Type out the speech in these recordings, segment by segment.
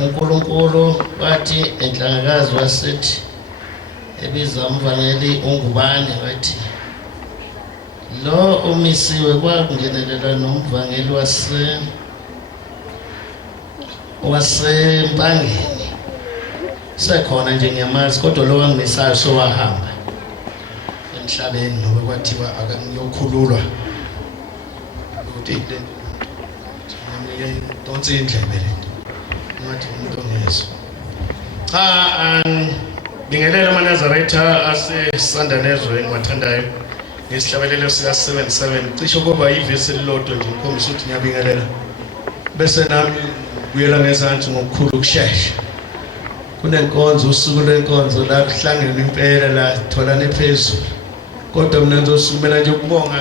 uNkulunkulu wathi enhlangakazi wasithi ebiza umvangeli ungubani wathi lo umisiwe kwakungenelela nomvangeli wasempangeni sekhona nje ngiyamazi kodwa lo wangimisayo sowahamba emhlabeni ngoba kwathiwa akangiyokhululwa ukuthi donse indlebe lento ngathi umuntu ongezwa bingelela amaNazaretha asesandanezwe engiwathandayo ngesihlabelelo sika 77 cishe kuba ivesi elilodwa nje ngikhombisa ukuthi ngiyabingelela bese nami kuyela ngezansi ngokukhulu ukusheshsha kunenkonzo usuku lenkonzo la kuhlangene impela la thola nephezulu kodwa mina ngizosukumela nje ukubonga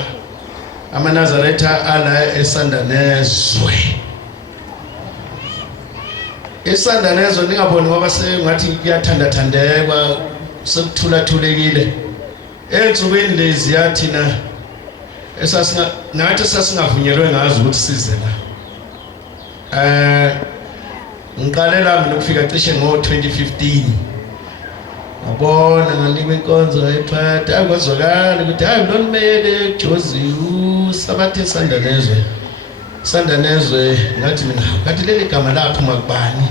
amaNazaretha ala esandanezwe esandanezwe ningaboni ngoba sengathi kuyathandathandekwa sekuthulathulekile ensukwini lezi yathina nathi sasingavunyelwe ngazo ukuthi size la ngiqalela mina ukufika cishe ngo-2015 ngabona ngalikwe inkonzo ephatha akwazwakala ukuthi hayi lo nimele Jozi usabathe sandanezwe ngathi mina ngathi leli gama lapho makubani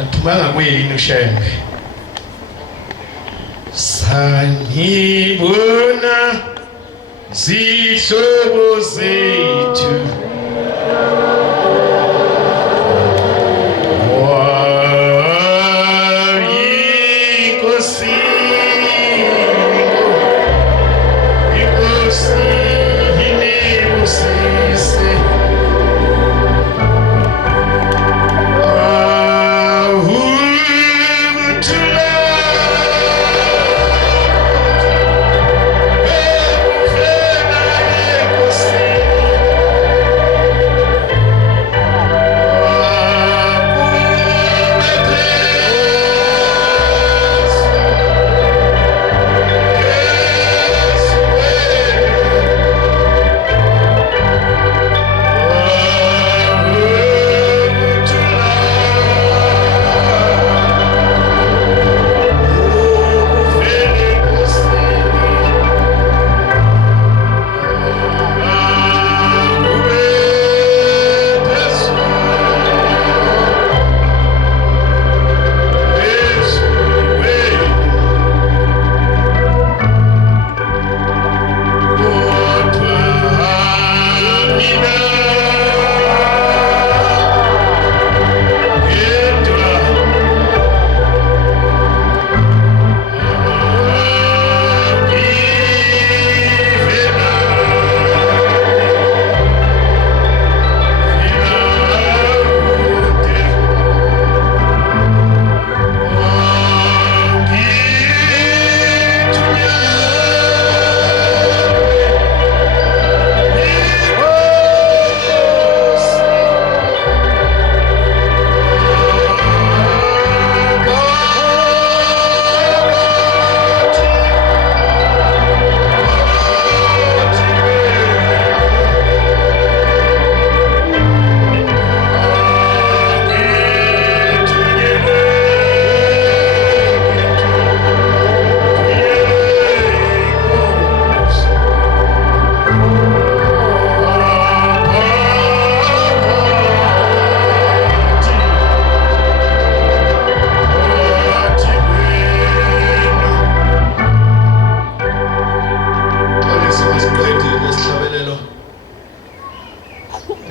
aphumanga kuyini ushembe sangibona zihlobo zethu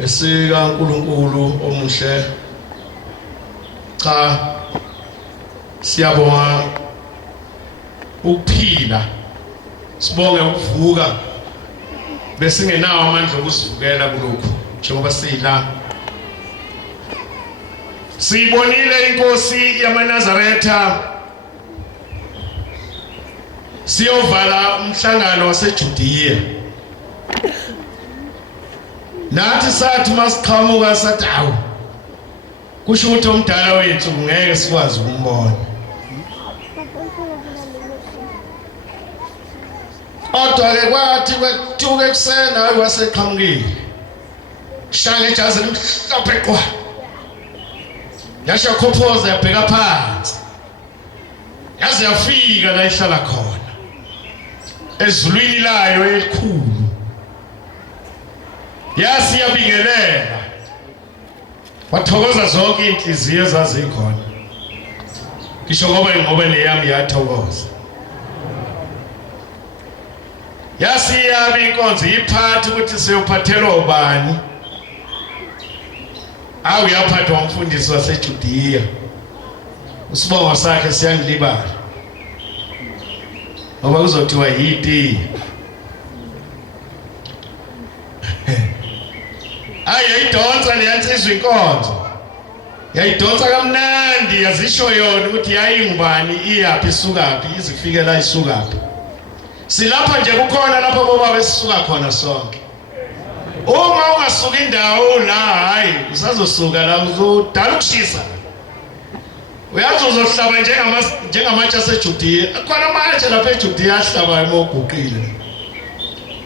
esika uNkulunkulu omuhle cha siyabonga ukuphila sibonge ukuvuka bese ngenawo amandla okusivukela kulokhu njengoba sila sibonile inkosi yamaNazaretha siyovala umhlangano waseJudiya nathi sathi masiqhamuka sathi awu kusho ukuthi omdala wethu ngeke sikwazi ukumbona kodwa ke kwathi kwethuke kusena hayi waseqhamukile shaya ejazi limhlophe qwa yasha khophoza yabheka phansi yaze yafika la ihlala khona ezulwini layo elikhulu yasi yabingelela wathokoza zonke inhliziyo ezazikhona kisho ngoba neyami yathokoza yasi yabi inkonzo iphathi ukuthi siyophathelwa ubani awu yaphathwa umfundisi waseJudiya usibongo sakhe siyangilibala ngoba kuzothiwa yiti yayidonsa leyansizwa inkonzo yayidonsa kamnandi yazisho yona ukuthi yayingubani iyaphi isukaphi izifikela isukaphi silapha nje kukhona lapho bobaba esisuka khona sonke uma ungasuka indawo la hayi usazosuka la uzodala ukushisa uyazi uzohlaba njengamatshe aseJudiya khona amatshe lapha eJudiya ahlaba emoguqile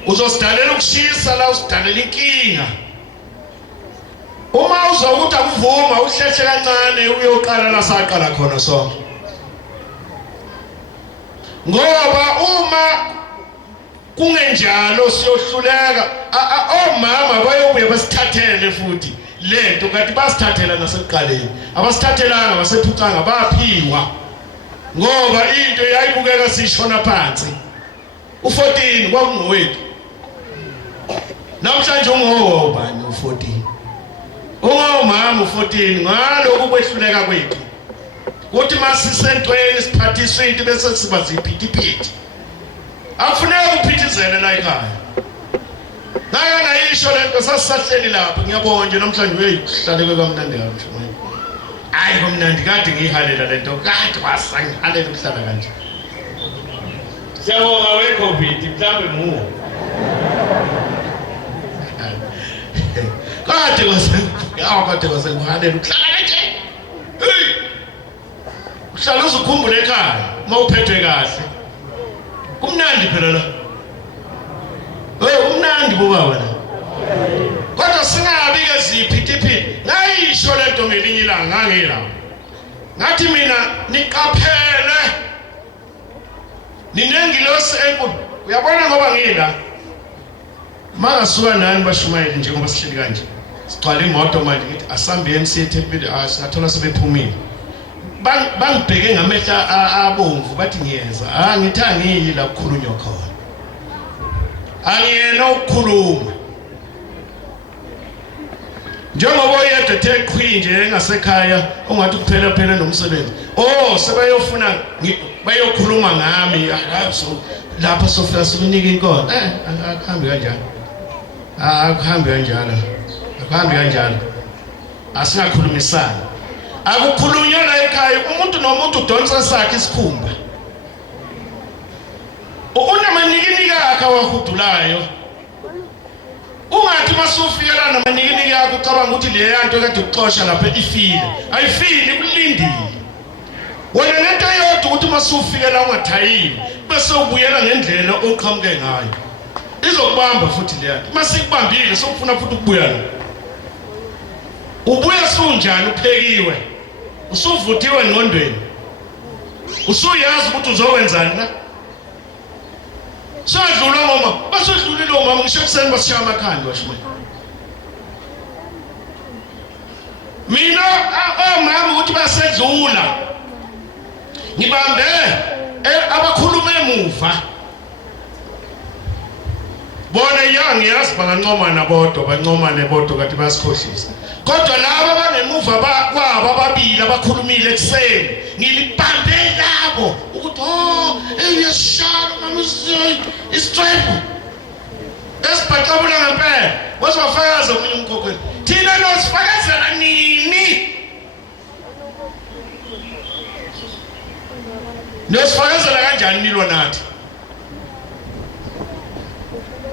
uzosidalela ukushisa la usidalela inkinga uma uzokuthi akuvuma uhlehle kancane uyoqala la saqala khona sonke ngoba uma kungenjalo siyohluleka omama bayobuye basithathele futhi lento kanti basithathela nasekuqaleni abasithathelanga basephucanga baphiwa ngoba into yayibukeka sishona phansi u14 kwakungowethu namhlanje ungowobani u14 ungomama u14 ngalokhu kwehluleka kwethu kuthi masisentweni siphathiswe into bese siba ziphithiphithi akufuneka uphithizele la ekhaya ngeke ngayisho lento sasisahleli lapha ngiyabona nje namhlanje uyihlaleke kamnandi kabi mfowethu hayi komnandi kade ngihalela lento kade wasangihalela ukuhlala kanje siyabonga we-COVID mhlambe muwo kade kwasekuhalela ukuhlala kanje uhlala uzukhumbule ekhaya uma uphethwe kahle kumnandi phela la kumnandi bobaba la kodwa singabi ke ziphithiphithi ngayisho lento ngelinye ilanga ngangela ngathi mina niqaphele ninengilosi enkulu uyabona ngoba ngila mangasuka nani bashumayeli njengoba sihleli kanje sigcwala imoto manje ngithi asambeni siyeThempeli singathola sebephumile bangibheke ngamehla abomvu bathi ngiyeza ngitha ngiyila ukukhulunywa khona angiyena ukukhuluma njengoba yedwa ethe qhwi nje engasekhaya ungathi kuphela phela nomsebenzi sebayofuna bayokhuluma ngami lapha sofika sikunike inkonzo akuhambi kanjalo akuhambi kanjalo asingakhulumisana akukhulunywa la ekhaya umuntu nomuntu udonsa sakhe isikhumba unamanikiniki akhe awahudulayo ungathi masufikela namanikiniki akhe ucabanga ukuthi le yanto kade ukuxosha lapha ifile ayifili kulindile wena lento yodwa ukuthi masufikela ungathayini bese ubuyela ngendlela oqhamuke ngayo izokubamba futhi le yanto masikubambile sokufuna futhi ukubuya ubuya sunjani uphekiwe usuvuthiwe engqondweni usuyazi ukuthi uzokwenzani la sadlula mama basodlulile mama ngisho kuseni basishaya amakhanda washimela mina mama ukuthi basedlula ngibambe abakhuluma emuva bona yangiyazi bangancoma nabodwa bancomane bodwa kade basikhohlisa kodwa laba bangemuva kwabo ababili abakhulumile ekseni ngilibambe labo ukuthi uyashara mama istrength esibhaqabula ngempela wasifakaza omunye umkhokheli thina nosifakazela nini nosifakazela kanjani nilwa nathi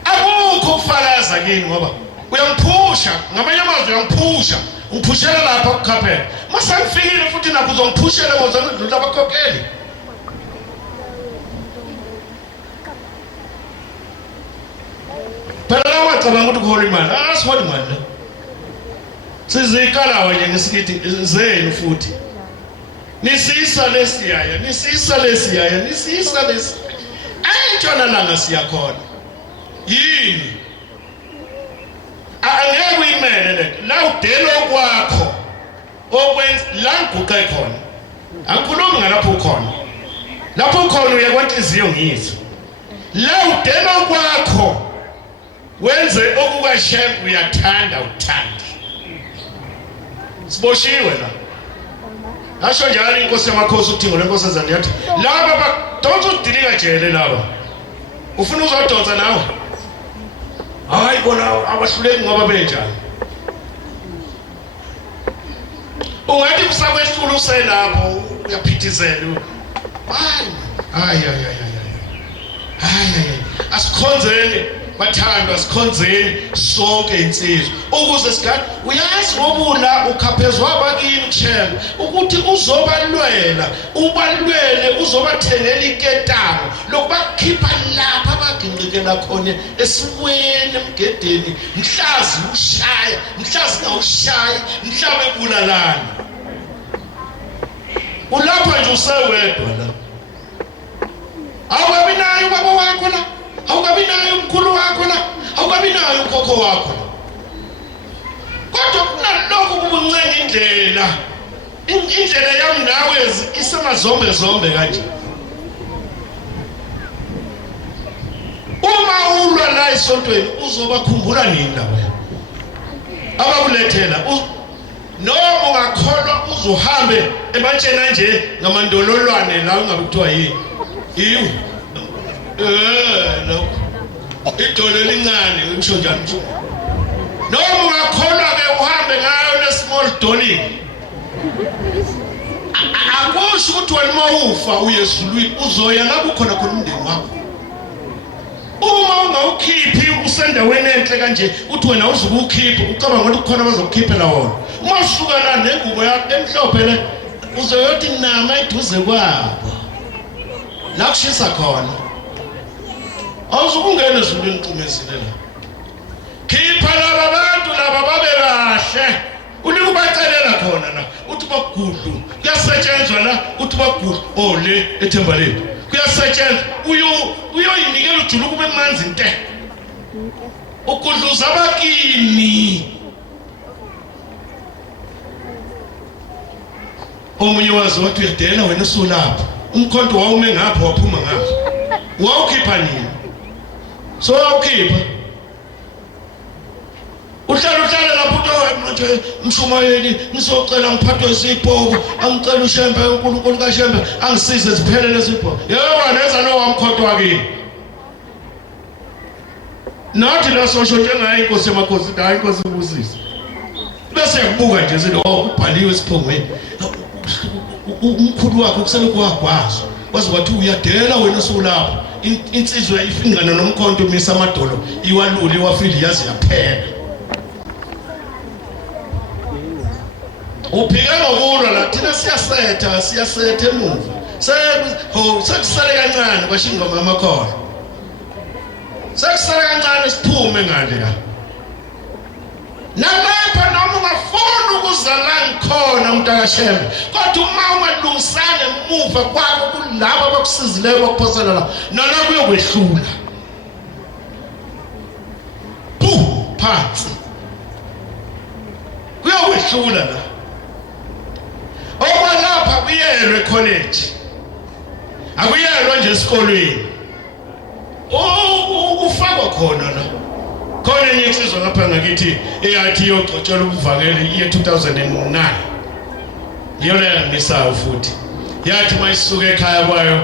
akukho ukufakaza kini ngoba uyamphusha ngamanye amazwi uyamphusha ungiphushela lapha ukukhaphela masangifikile futhi nakho uzongiphushela ngozandla abakhokheli phela wacabanga ukuthi kuhola imali asiholi imali la sizikalawa nje ngesikithi zenu futhi nisisa lesiyaya entshonalanga siyakhona yini angeke uyimele lento la udelo kwakho okwenza la nguqa khona angikhulumi ngalapho ukhona lapho ukhona uya kwanhliziyo ngizwe la udelo kwakho wenze okukashemp uyathanda uthanda siboshiwe la asho njalo inkosi yamakhosi udingo lenkosi ezandi yathi laba badonsa udilika jele laba ufuna uzodonsa nawe hayi bona abahluleki ngoba benjani ungathi kusakwesitulu uselapho uyaphithizela hayi asikhonzeni bathandwa sikhonzeni sonke insizwe ukuze sigade uyazi ngobula ukhaphezwa abakini kushela ukuthi uzobalwela ubalwele uzobathengela iketamo lokubakhipha lapha abaginqikela khona esibweni emgedeni mhlazi ushaya mhlazi ngawushayi mhlabe bulalana ulapha nje usewedwa la awukabi nayo baba wakho la awukabi nayo umkhulu wakho la awukabi nayo ukhokho wakho la kodwa kunalokho kubuncenga indlela yami nawe isemazombe kanje uma ulwa la esontweni uzobakhumbula nini lawe abakulethela noma ungakholwa uzuhambe ebatshena nje ngamandololwane la ungabe kuthiwa yini lo idolo elincane ngisho njalo nje noma ungakholwa ke uhambe ngayo le small dolly akusho ukuthi wena ufa uyezulwini uzoya lapho khona umndeni wakho uma ungawukhiphi usendaweni enhle kanje uthi wena uzukukhipha ucabanga ukuthi kukhona abazokukhiphela wona uma usuka la nengubo yakho emhlophe le uzoyothi nama eduze kwabo la kushisa khona awuzukungena ezulwini ucumezile la khipha laba bantu laba babe kahle ulikubacelela khona la uthi bagudlu kuyasetshenzwa la uthi bagudlu ole ethemba lethu kuyasetshenzwa uyoyinikela ujulu kube manzi nte ukudluza abakini omunye wazi wathi uyadela wena usulapha umkhonto wawume ngapha waphuma ngapha wawukhipha nini so wawukhipha uhlala lapho manje Mshumayeli ngizocela ngiphathwe isibhoko angicela ushembe uNkulunkulu kaShembe angisize ziphelele isibhoko yebo neza no wamkhonto wakini nathi la sosho njengaye inkosi yamakhosi hayi inkosi ubusisa bese yakubuka nje zithi ubhaliwe isiphongweni umkhulu wakho kuselokhu wakwazi wazi wathi uyadela wena usulapho insizwe ifingana nomkhonto umisa amadolo iwalule wafili yazi yaphela uphike ngokulwa la thina siyasetha emuva sekusale kancane kwashinga mama khona sekusale kancane siphume ngale la nalapha noma ungafuna ukuzala ngikhona mntakaShembe kodwa uma ungalungisana emuva kwakho kulabo abakusizileyo bakuphosela la nalapho uyokwehlula phansi kuyowehlula la okwalapha kuyelwe college akuyelwa nje esikolweni ufakwa khona la khona enye insizwa ngapha ngakithi eyathi yogcotshela ubuvangeli ye 2009 yona ngisayo futhi yathi mayisuka ekhaya kwayo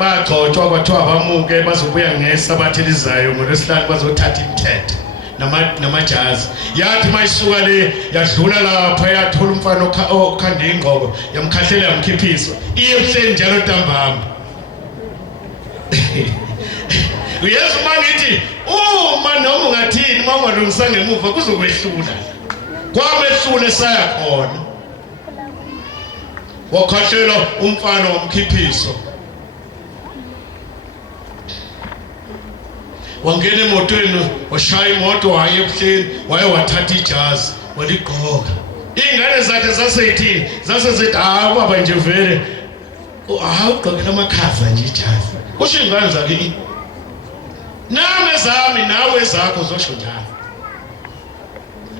bagcotshwa kwathiwa bamuke bazobuya ngesabatha elizayo ngolwesihlanu bazothatha imthetho namajazi yathi mayisuka le yadlula lapha yathola umfana okhanda ingqoko yamkhahlela yamkhiphiswa iye ebuhleni njalo ntambama uyazi mangithi uma noma ungathini uma ungalungisa ngemuva kuzokwehlula kwamehlule saya khona wakhahlela umfana wamkhiphiso wangena emotweni washaya imoto waye ebuhleni waye wathatha ijazi waligqoka. Ingane zakhe zaseyithini zasezithi hayi baba nje vele ugqokela amakhaza nje ijazi. Kusho ingane zakhe nami zami nawe zakho zosho njalo.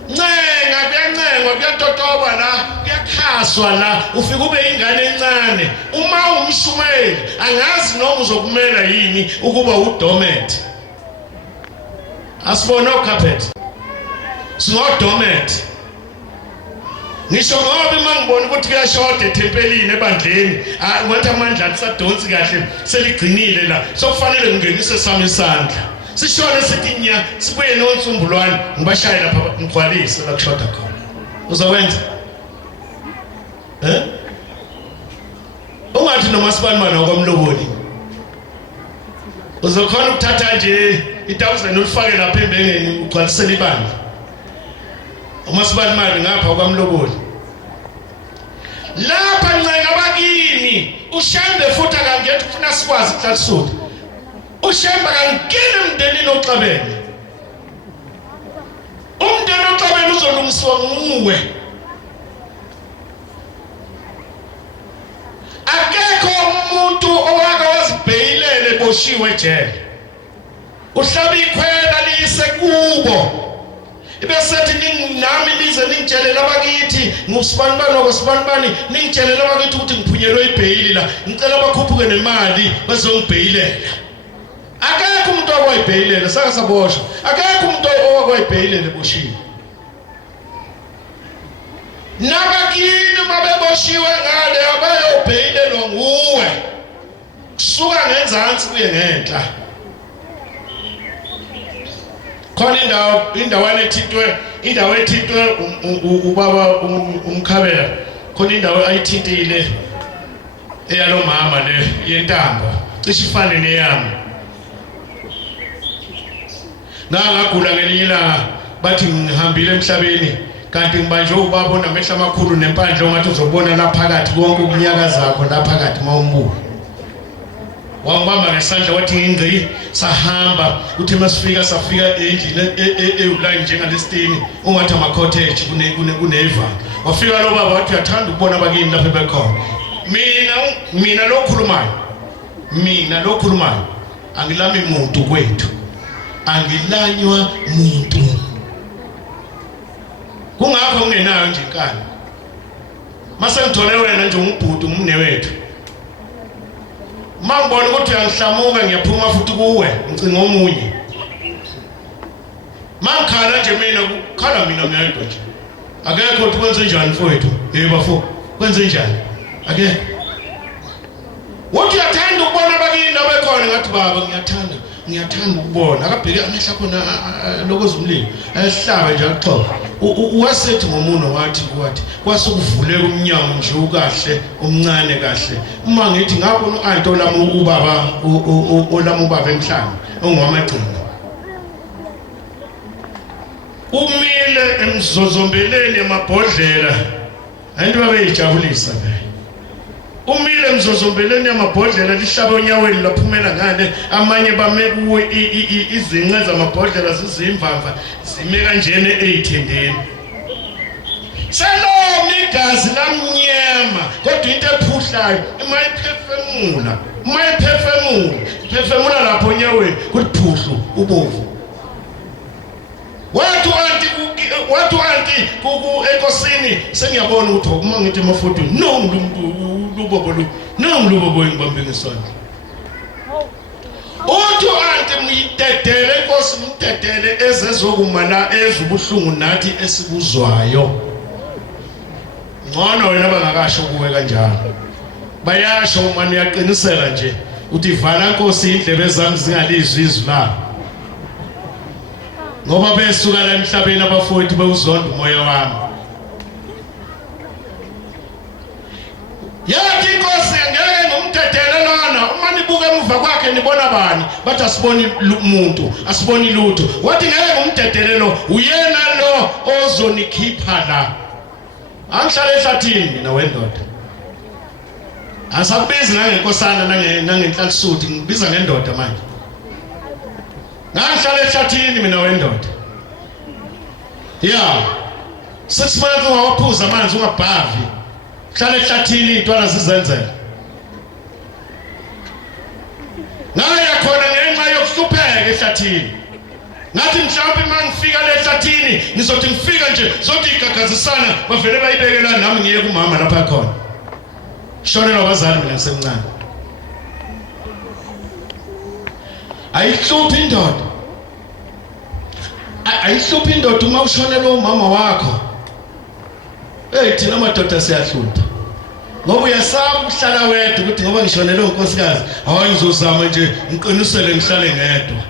Ncenga kuyancengwa kuyatotoba la kuyakhaswa la ufika ube ingane encane uma umshumeli angazi noma uzokumela yini ukuba udomet. Asibona ucarpet singodomet. Ngisho ngoba mangibona ukuthi kuyashoda eThempelini ebandleni ngathi amandla alisadonsi kahle seligcinile la sokufanele ngingenise sami isandla sishone sithi nya sibuye noNsumbulwane ngibashaye lapha ngigcwalise la kushoda khona uzowenza ungathi noMasibani okwamloboli uzokhona ukuthatha nje 1000 ulifake lapha embengeni ugcwalisela ibandla uMasibani ngapha okwamloboli lapha ncenga bakini uShembe futhi akangethi ufuna sikwazi kuhlasula uShembe akangena emndenini oxabene umndeni oxabene uzolungiswa nguwe akekho umuntu owake wazibheyilele boshiwe ejele uhlaba ikhwela lise kubo ibesethi nami nize ningitshelele abakithi ngusibani okwesibani ningitshelele abakithi ukuthi ngiphunyelwe ibheyili la ngicela bakhuphuke nemali bazongibheyilela akekho umuntu okwayibheyilela saka saboshwa akekho umuntu okwayibheyilele boshiwe nabakini mabeboshiwe ngale abayobheyilelwa nguwe kusuka ngenzansi kuye ngenhla khona indawo ethintwe ubaba uMkhabela khona indawo ayithintile eyalomama le yentambo cishe ifane neyami ngagula ngelinye ilanga bathi ngihambile emhlabeni kanti ngibanjwe ubaba onamehla amakhulu nempandla ongathi uzobona la phakathi konke ukunyaka zakho la phakathi mawumbuka wangibamba ngesandla wathi ngingci sahamba uthi masifika safika endlini eUline njengalesitini ungathi ama-cottage kuneva wafika lo baba wathi uyathanda ukubona abakini lapha bekhona mina lo khulumayo angilami muntu kwethu angilanywa muntu kungakho kungenayo nje inkani mase ngithole wena nje umbhudu umnewethu mangibona ukuthi uyangihlamuka ngiyaphuma futhi kuwe ngicinga omunye mangikhala nje khala mina ngiyedwa nje akekho ukuthi kwenze njani mfowethu bafo kwenze njani akekho uthi uyathanda ukubona abakini labekhona ngathi baba ngiyathanda ukubona akabheke amehla khona lokoza umlilo ayihlaba nje axoxa wasethi ngomuno wathi kwasukuvuleka umnyango nje ukahle omncane kahle uma ngithi ngabona uanti olama ubaba emhlanje ongwamagcina umile emzozombeleni yamabhodlela ayinto babeyijabulisa le umile emzozombeleni yamabhodlela lihlaba onyaweni laphumela ngale amanye bamekuwe izinqe zamabhodlela zizimvamva zime kanjene eyithendeni seloma igazi lamnyama kodwa into ephuhlayo mayiphefemula lapho onyaweni kuthi phuhlu ubovu wathi anti enkosini sengiyabona ukuthi uma ngithi emafotweni nongulubobo ngibambe ngesandla uthi anti muyidedele inkosi mdedele ezezokuma ezubuhlungu nathi esikuzwayo ngcono wena bangakasho kuwe kanjalo bayasho uma niyaqinisela nje uthi vala inkosi indlebe zami zingalizwi izwi la ngoba besuka la emhlabeni abafowethu bewuzonda umoya wami yathi inkosi ngeke ngumdedele lona uma nibuke emuva kwakhe nibona bani bathi asiboni umuntu asiboni lutho wathi ngeke ngumdedele lo uyena lo ozonikhipha la angihlala ehlathini mina wendoda asakubizi nangenkosana nangenhlanhlisuthi ngibiza ngendoda manje ngihlala ehlathini mina wendoda 6 months ungawaphuza amanzi ungabhavi hlala ehlathini intwana zizenzela ngaya khona ngenxa yokuhlupheka ehlathini ngathi mhlawumbe mangifika lehlathini ngizothi ngifika nje zothi igagazisana bavele bayibekela nami ngiye kumama lapha khona shonela abazali mina ngisemncane ayihluphi indoda ayihluphi indoda uma ushonela umama wakho thina madoda siyahlupha ngoba uyasaba ukuhlala wedwa ukuthi ngoba ngishonele unkosikazi awangizozama nje ngiqinisele ngihlale ngedwa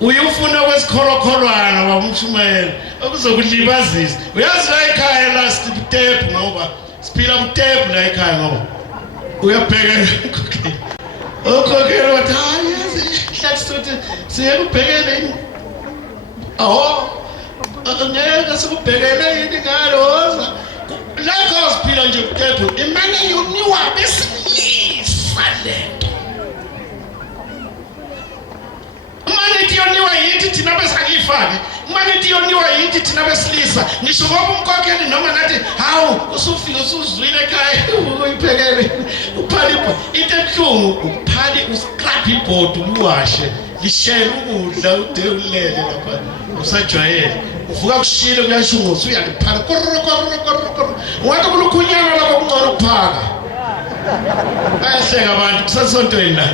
uyufuna kwesikholokholwana wamshumayela okuzokulibazisa uyazi la ekhaya la step ngoba siphila kutep la ekhaya ngoba uyabhekela ukhokhela wathi yazi hlathi sothi siyekubhekele ngeke sikubhekele yini ngaloza lakho siphila nje kutep imane yoniwa besilisa lento manje tiyoniwa yithi thina besakifake manje tiyoniwa yithi thina besilisa ngisho ngoba umkhokheli noma ngathi hawu usufika usuzwile ekhaya uyiphekele uphalipo into ebuhlungu uphali uscrap iboard uwashe lishela ukudla ude ulele lapha usajwayele uvuka kushile kuyashunguza uyaliphaka korro wathi kulukhunyana lapho kungcono ukuphaka bayahleka abantu kusasontweni la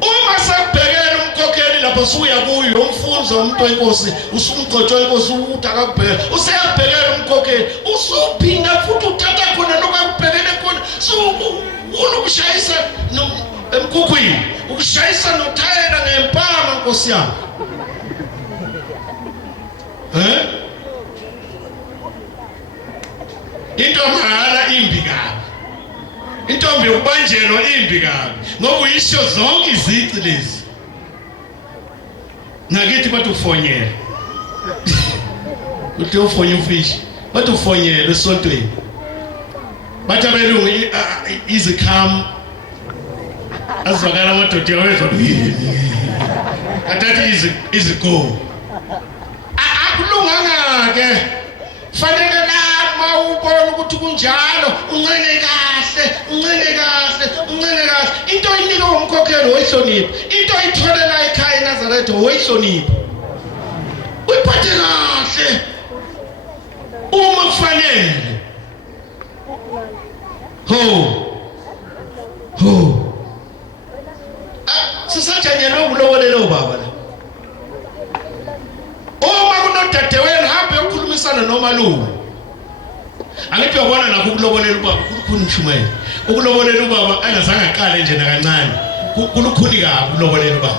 uma sakubhekela umkhokheli lapho suya kuyo umfunzo umuntu wenkosi usumgcotsho wenkosi ukuthi akakubhekela useyabhekela umkhokheli usuphinda futhi uthatha khona lokubhekele khona unokushayisa emkhukhwini ukushayisa nothayela ngempama nkosi yami into mahala imbi kabi intombi yokubanjelwa imbi kabi ngoba uyisho zonke izici lezi ngakithi bathi ufonyela uthi ufonye ufishi bathi ufonyela esontweni bathi abelungu izikhamu azwakala amadoda yawezwa katathi iziko akulunganga-ke fanele lama ubona ukuthi kunjalo uncenge kahle into oyinika umkhokheli oyihlonipha into oyitholela ekhaya eNazaretha oyihlonipha uyiphathe kahle uma kufanele sisajanyelwe ukulobolela ubaba la uma kunodadewenu hambe yokukhulumisana nomalume angithi uyabona nakho ukulobolela ubaba kulukhuni mshumayela ukulobolela ubaba angazange aqale nje nakancane kulukhuni kabi ukulobolela ubaba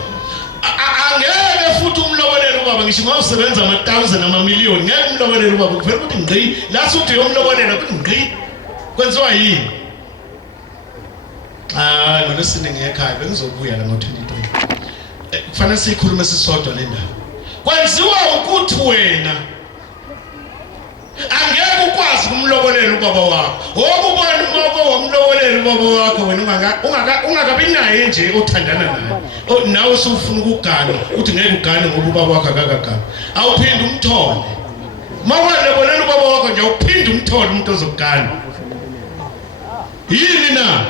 angeke futhi umlobolela ubaba ngisho ngoba usebenza ama-1000 ama-million ngeke umlobolela ubaba kuvela ukuthi ngqi la suthi uyomlobolela ukuthi ngqi kwenziwa yini ngolwesiningi ekhaya bengizobuya la ngo-2020 kufanele siyikhulume sisodwa le ndaba kwenziwa ukuthi wena angeke ukwazi kumlobolela ubaba wakho okubona uma wamlobolela ubaba wakho wena ungakabi naye nje othandana naye nawe usufuna ukugana uthi ngeke ugane ngoba ubaba wakho akakagana awuphinde umthole uma walobolela ubaba wakho nje awuphinde umthole umuntu ozokugana yini na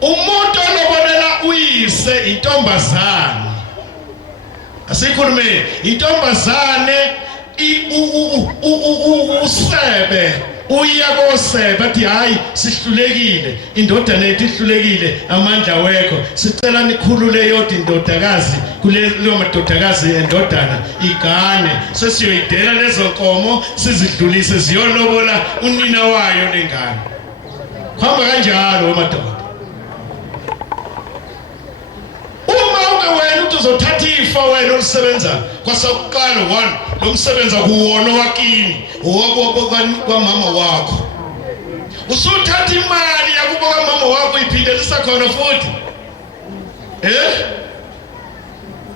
umuntu olobolela uyise intombazane asikhulume intombazane usebe uyakosebe athi hayi sihlulekile indodana yethu ihlulekile amandla wekho sicela nikhulule yodwa indodakazi kuleyo madodakazi endodana igane sesiyoyidela lezo nkomo sizidlulise ziyolobola unina wayo lengane khamba kanjalo madoda wena uthi uzothatha ifa wena olisebenza kwasokuqala 1 lo msebenza kuwona wakini owabo kwamama wakho usuthatha imali yakubo kwamama wakho iphindelisa khona futhi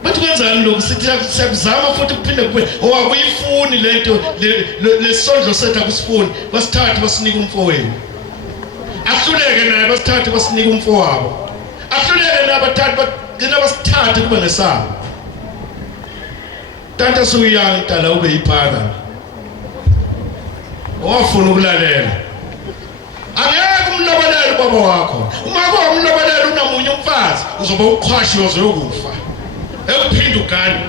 bathi kwenzani lokhu sithi siyakuzama futhi kuphinde kubuye owakuyifuni lento lesondlo sethu akusifuni basithathe basinika umfowenu ahluleke naye basithathe basinika umfowabo ahluleke nabathathu thina basithathe kube nesabo tata suyanga intala ube iphaka wafuna ukulalela angeke umlobolele baba wakho uma komlobolele unamunye umfazi uzoba uqhwashiwe zokufa ekuphinda ugani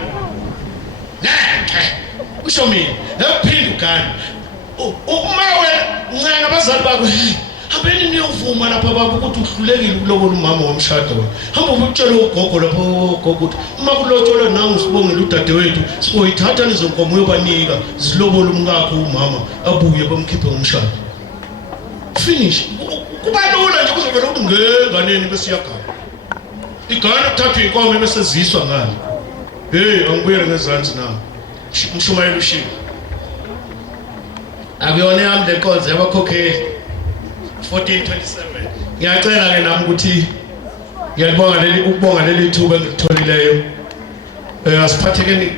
ngeke usho mina ekuphinda ugani uma ncane abazali bakho abeni niyovuma lapha baba ukuthi uhlulekile ukulobola umama womshado hamba ukutshela ugogo lapho ugogo ukuthi uma kulotsholwa nangu sibongela udadewethu siboyithatha lezonkomo uyobanika zilobola umkakho umama abuye bamkhiphe ngomshado finish kuba lula nje kuzovela ukuthi ngenganeni bese iyagana igana kuthathwa inkomo bese ziswa ngalo angibuyele ngezansi na umshumayeli ushilo akuyona yami le nkonzo yabakhokheli 1427 ngiyacela ke nami ukuthi ukubonga leli thuba engilitholileyo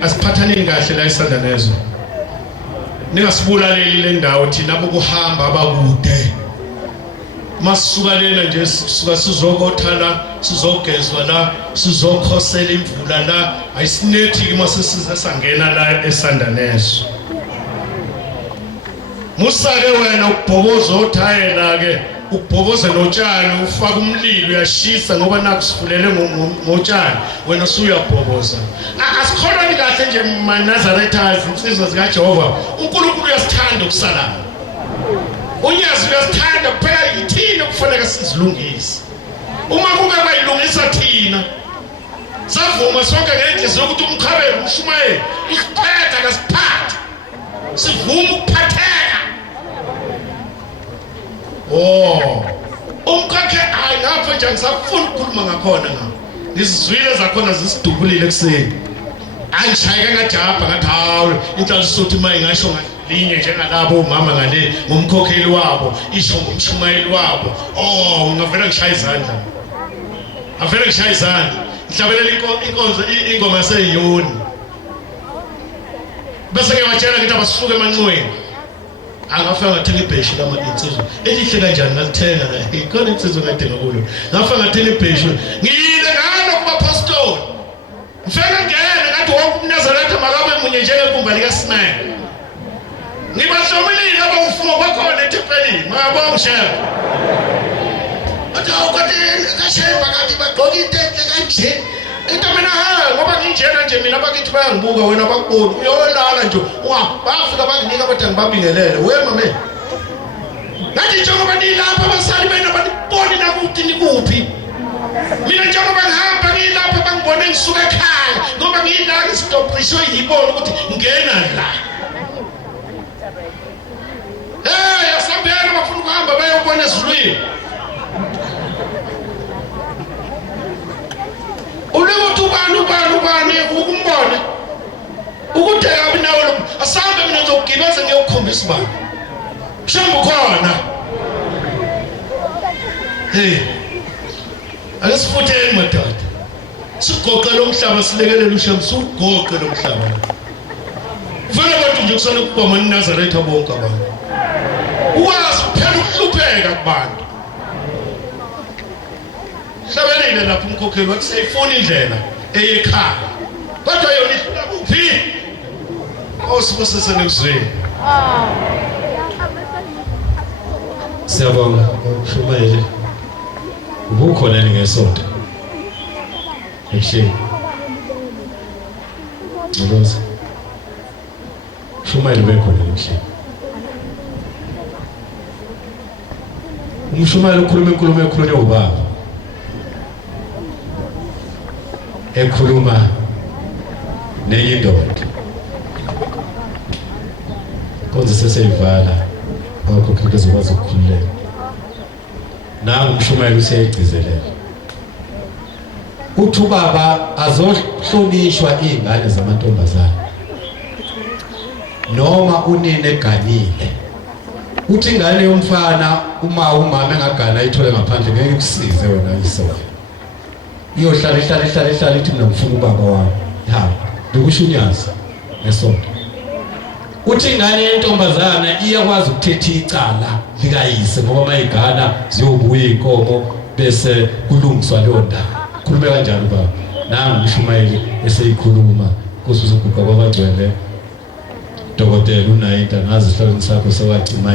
asiphathaneni kahle la isandla nezo ningasibulali le ndawo thina ukuhamba abakude masuka lena nje sisuka sizokothala sizogezwa la sizokhosela imvula la ayisinethi mase sisangena la esandla nezo musake wena ukubhoboza othayela ke ukubhoboza notshani ufaka umlilo uyashisa ngoba nakusifulele ngotshani wena usuyabhoboza asikholani kahle nje maNazarethazi insizwa zika Jehova uNkulunkulu uyasithanda ukusalama unyazi uyasithanda kuphela yithina kufanele sizilungise uma kuke bayilungisa thina savuma sonke ngenhliziyo ukuthi umkhabelo umshumayeli isiphetha kasiphathe sivuma ukuphatheka umkakhe hayi ngapha nje ngisafuna ukukhuluma ngakhona ngapha izizwile zakhona zisidubulile kuseni angishayeke ngajabha ngathi hawu inhlanhliso sothi maye ngasho ngalinye njengalabo umama ngale ngomkhokheli wabo isho ngomshumayeli wabo ngavela ngishaya izandla ngihlabelela inkonzo ingoma seyiyoni bese ngiyatshela ukuthi abasuke emanqweni angafika ngathenga ibheshi lama insizwa elihle kanjani ngalithenga la ikhona insizwa ngadinga kulo ngafika ngathenga ibheshi ngiyile ngalo kubapostoli ngifika ngene ngathi wonke umNazaretha makabe munye njengekumba lika Sinai ngibahlomelile abawufuma bakhona eThempelini mayabonga shefa awukade kasheba kanti bagqoka into enhle kanje into mina ngoba nginjena nje mina bakithi bayangibuka wena bakubona uyolala nje bafika banginika bathi ngibabingelele mame ngathi njengoba nilapha abasali bena baniboni nakuthi nikuphi mina njengoba ngihamba ngilapha bangibone ngisuka ekhaya ngoba ngiyila ngistopishwe yibona ukuthi ngena la asambiyana bafuna ukuhamba bayobona ezulwini ulekuthi ubani ukumbona ukuthi akabi nawe lo asambe mina ngizokugibeza ngiyokukhombisa bani mshamba khona akasifutheni madoda sigoqa lo mhlaba silekelele ushamba sugoqe lo mhlaba ufuna abantu nje kusana ukuba maNazaretha bonke abantu uwazi kuphela ukuhlupheka kubantu hlabelile lapho umkhokheli wathi seyifuna indlela eyekhaya kodwa yona ifuna kuphi osibusesene kuzweni siyabonga Shumayeli ubukhona ngesonto ehleli ngoba Shumayeli bekhona ehleli umshumayeli ukhuluma ekhulunywa ubaba ekhuluma nenye indoda konze seseyivala akho kezokwazi ukukhululeka nangu umshumayeli useyigcizelela uthi ubaba azohlonishwa izingane zamantombazana noma unine eganile uthi ingane yomfana umama engagana ayithole ngaphandle ngeke kusize wena isona iyohlala ithi mina ngifuna ubaba wami bekusho unyazi ngesonto uthi ingane yentombazana iyakwazi ukuthetha icala likayise ngoba mayigana ziyobuya inkomo bese kulungiswa leyo ndaba khulume kanjalo baba nangu umshumayeli eseyikhuluma kusuza ukuguqa kwabagcwele Dokotela uNaida ngazi isihlalweni sakho sewacima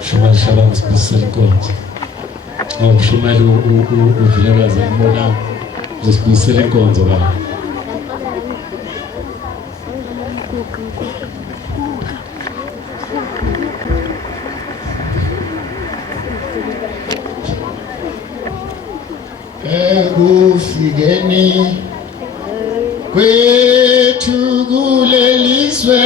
Shumela Shabanga sibisela inkonzo. Shumela uvilekazi ngibona uzosibisela inkonzo baba. Ekufikeni kwethu kulelizwe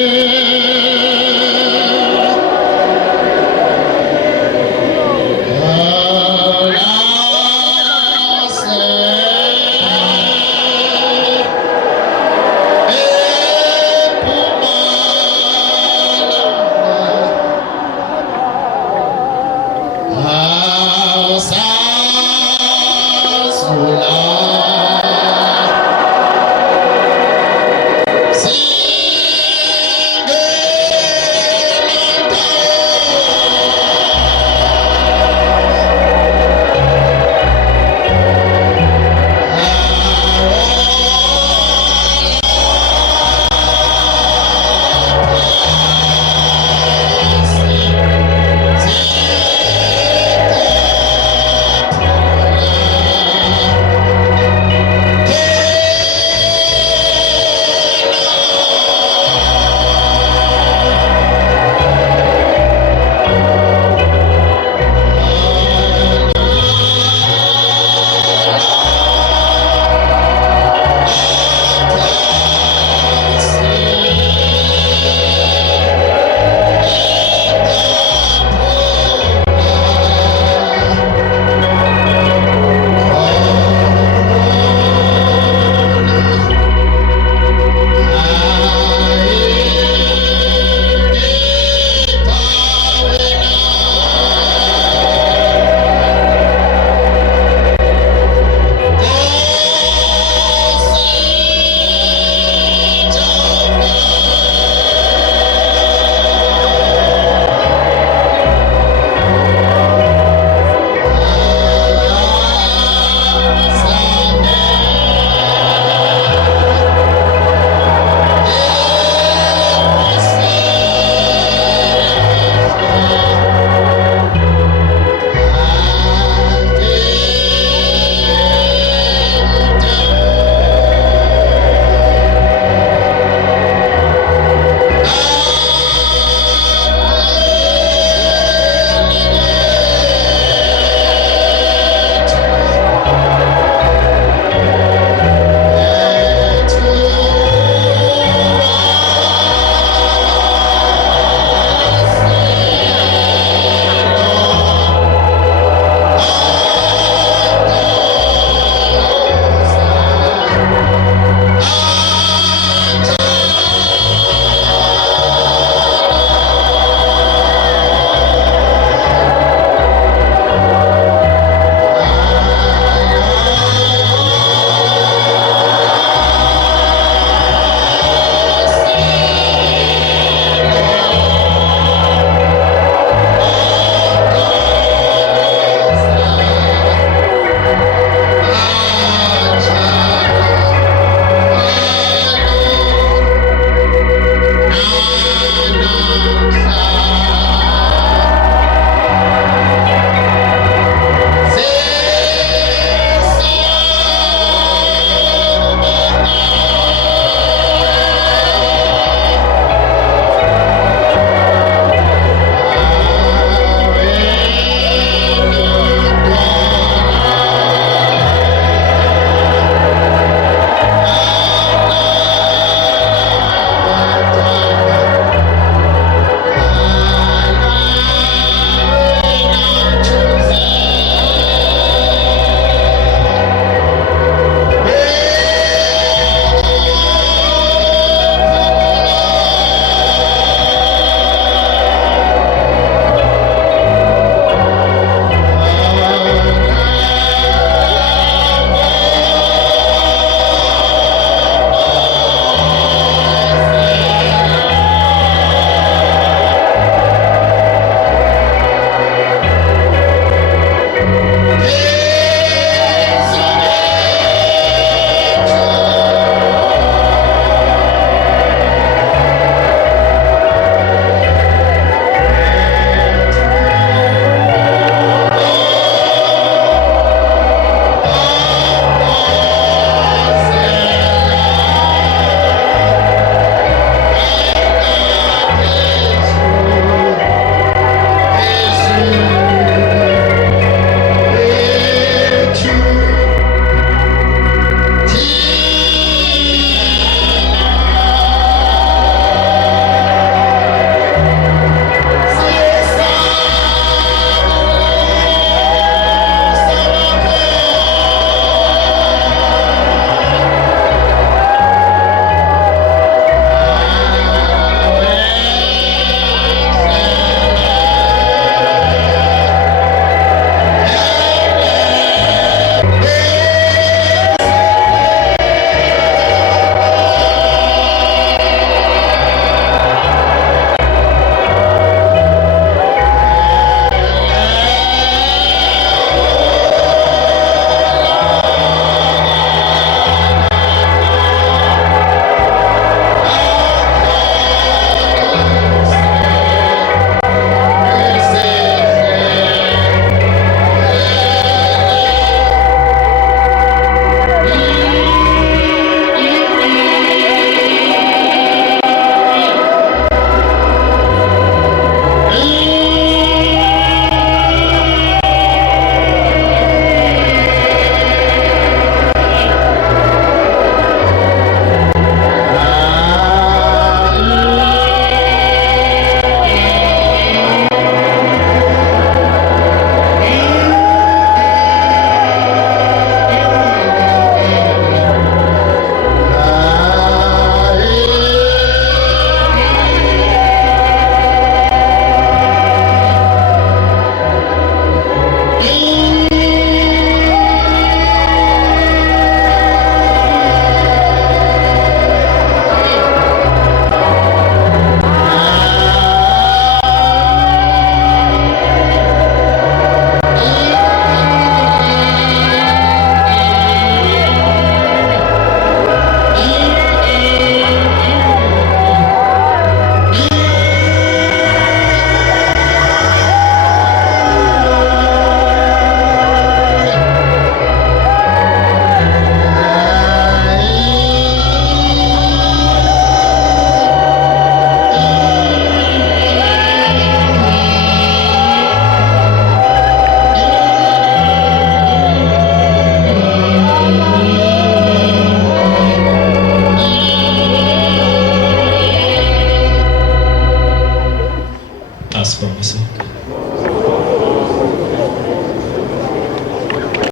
Asibambiseke.